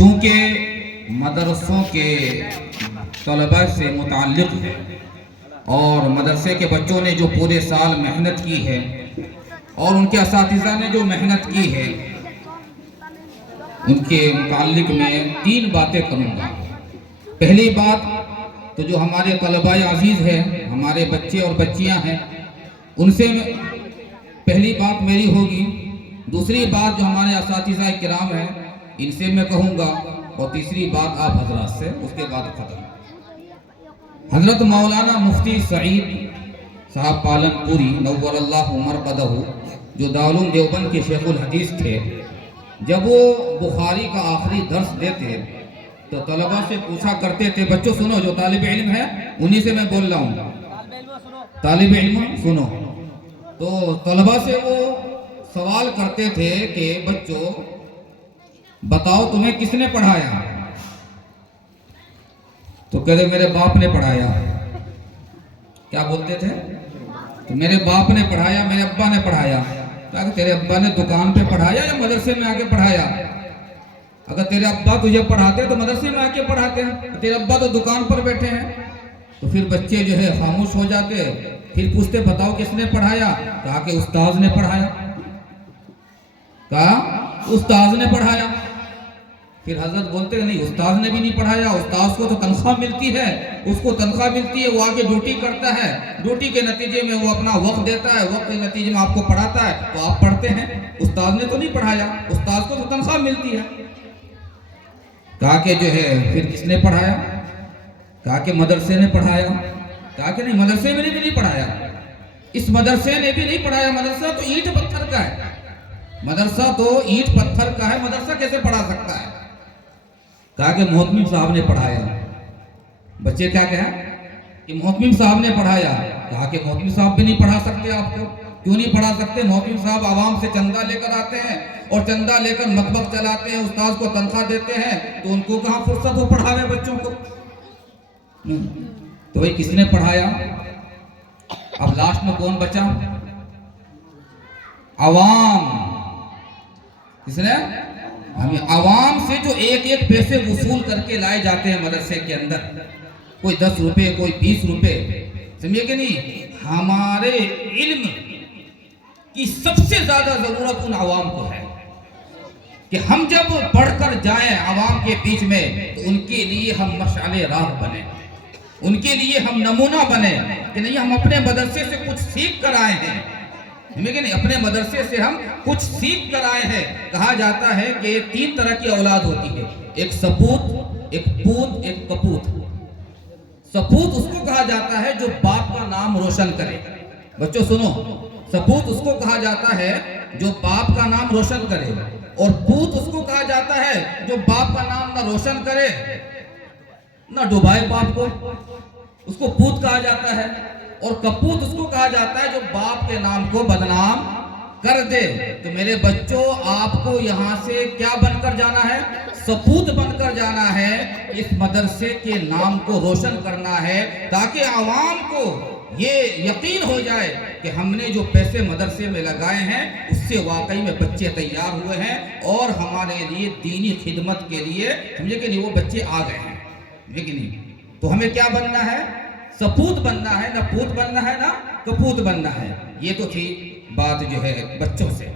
چونکہ مدرسوں کے طلباء سے متعلق ہے اور مدرسے کے بچوں نے جو پورے سال محنت کی ہے اور ان کے اساتذہ نے جو محنت کی ہے، ان کے متعلق میں 3 باتیں کروں گا۔ پہلی بات تو جو ہمارے طلباء عزیز ہیں، ہمارے بچے اور بچیاں ہیں، ان سے پہلی بات میری ہوگی۔ دوسری بات جو ہمارے اساتذہ کرام ہیں ان سے میں کہوں گا، اور تیسری بات آپ حضرات سے، اس کے بعد ختم۔ حضرت مولانا مفتی سعید صاحب پالن پوری نور اللہ مرقدہ، جو دارالعلوم دیوبند کے شیخ الحدیث تھے، جب وہ بخاری کا آخری درس دیتے تو طلبہ سے پوچھا کرتے تھے، بچوں سنو، جو طالب علم ہے انہی سے میں بول رہا ہوں، طالب علم سنو، تو طلبہ سے وہ سوال کرتے تھے کہ بچوں بتاؤ تمہیں کس نے پڑھایا؟ تو کہتے میرے باپ نے پڑھایا۔ کیا بولتے تھے؟ تو میرے باپ نے پڑھایا، میرے ابا نے پڑھایا۔ کہا کہ تیرے ابا نے دکان پہ پڑھایا یا مدرسے میں آ کے پڑھایا؟ اگر تیرے ابا تجھے پڑھاتے تو مدرسے میں آ کے پڑھاتے ہیں، تیرے ابا تو دکان پر بیٹھے ہیں۔ تو پھر بچے جو ہے خاموش ہو جاتے، پھر پوچھتے بتاؤ کس نے پڑھایا؟ کہا کہ استاذ نے پڑھایا۔ کہا استاذ نے پڑھایا۔ پھر حضرت بولتے ہیں نہیں، استاذ نے بھی نہیں پڑھایا، استاذ کو تو تنخواہ ملتی ہے، اس کو تنخواہ ملتی ہے، وہ آگے ڈیوٹی کرتا ہے، ڈیوٹی کے نتیجے میں وہ اپنا وقت دیتا ہے، وقت کے نتیجے میں آپ کو پڑھاتا ہے تو آپ پڑھتے ہیں۔ استاذ نے تو نہیں پڑھایا، استاذ کو تو تنخواہ ملتی ہے۔ کہا کہ جو ہے پھر کس نے پڑھایا؟ کہا کہ مدرسے نے پڑھایا۔ کہا کہ نہیں، مدرسے میں نے بھی نہیں پڑھایا، اس مدرسے نے بھی نہیں پڑھایا، مدرسہ تو اینٹ پتھر کا ہے، مدرسہ تو اینٹ پتھر کا ہے، مدرسہ کیسے پڑھا سکتا ہے؟ کہا کہ محتمم صاحب نے پڑھایا۔ بچے کیا کہا کہ محتمم صاحب نے پڑھایا۔ کہا کہ محتمم صاحب بھی نہیں پڑھا سکتے آپ کو۔ کیوں نہیں پڑھا سکتے؟ محتمم صاحب عوام سے چندہ لے کر آتے ہیں اور چندہ لے کر مطبخ چلاتے ہیں، استاذ کو تنخواہ دیتے ہیں، تو ان کو کہاں فرصت ہو پڑھاوے بچوں کو؟ تو بھائی کس نے پڑھایا؟ اب لاسٹ میں کون بچا؟ عوام۔ کس نے؟ ہمیں عوام سے جو ایک ایک پیسے وصول کر کے لائے جاتے ہیں مدرسے کے اندر، کوئی 10 روپے، کوئی 20 روپے، سمجھے کہ نہیں؟ ہمارے علم کی سب سے زیادہ ضرورت ان عوام کو ہے کہ ہم جب پڑھ کر جائیں عوام کے بیچ میں تو ان کے لیے ہم مشعل راہ بنیں، ان کے لیے ہم نمونہ بنیں کہ نہیں ہم اپنے مدرسے سے کچھ سیکھ کر آئے ہیں، کہ نہیں اپنے مدرسے سے ہم کچھ سیکھ کر آئے ہیں۔ کہا جاتا ہے کہ 3 طرح کی اولاد ہوتی ہے، ایک سپوت، ایک پوت، ایک کپوت۔ سپوت اس کو کہا جاتا ہے جو باپ کا نام روشن کرے۔ بچوں سنو، سپوت اس کو کہا جاتا ہے جو باپ کا نام روشن کرے، اور پوت اس کو کہا جاتا ہے جو باپ کا نام نہ روشن کرے نہ ڈوبائے باپ کو، اس کو پوت کہا جاتا ہے۔ اور کپوت اس کو کہا جاتا ہے جو باپ کے نام کو بدنام کر دے۔ تو میرے بچوں، آپ کو یہاں سے کیا بن کر جانا ہے؟ سپوت بن کر جانا ہے، اس مدرسے کے نام کو روشن کرنا ہے، تاکہ عوام کو یہ یقین ہو جائے کہ ہم نے جو پیسے مدرسے میں لگائے ہیں اس سے واقعی میں بچے تیار ہوئے ہیں اور ہمارے لیے دینی خدمت کے لیے سمجھے کہ نہیں وہ بچے آ گئے ہیں، لیکن نہیں تو ہمیں کیا بننا ہے؟ سپوت بننا ہے، نہ پوت بننا ہے نہ کپوت بننا ہے۔ یہ تو تھی بات جو ہے بچوں سے۔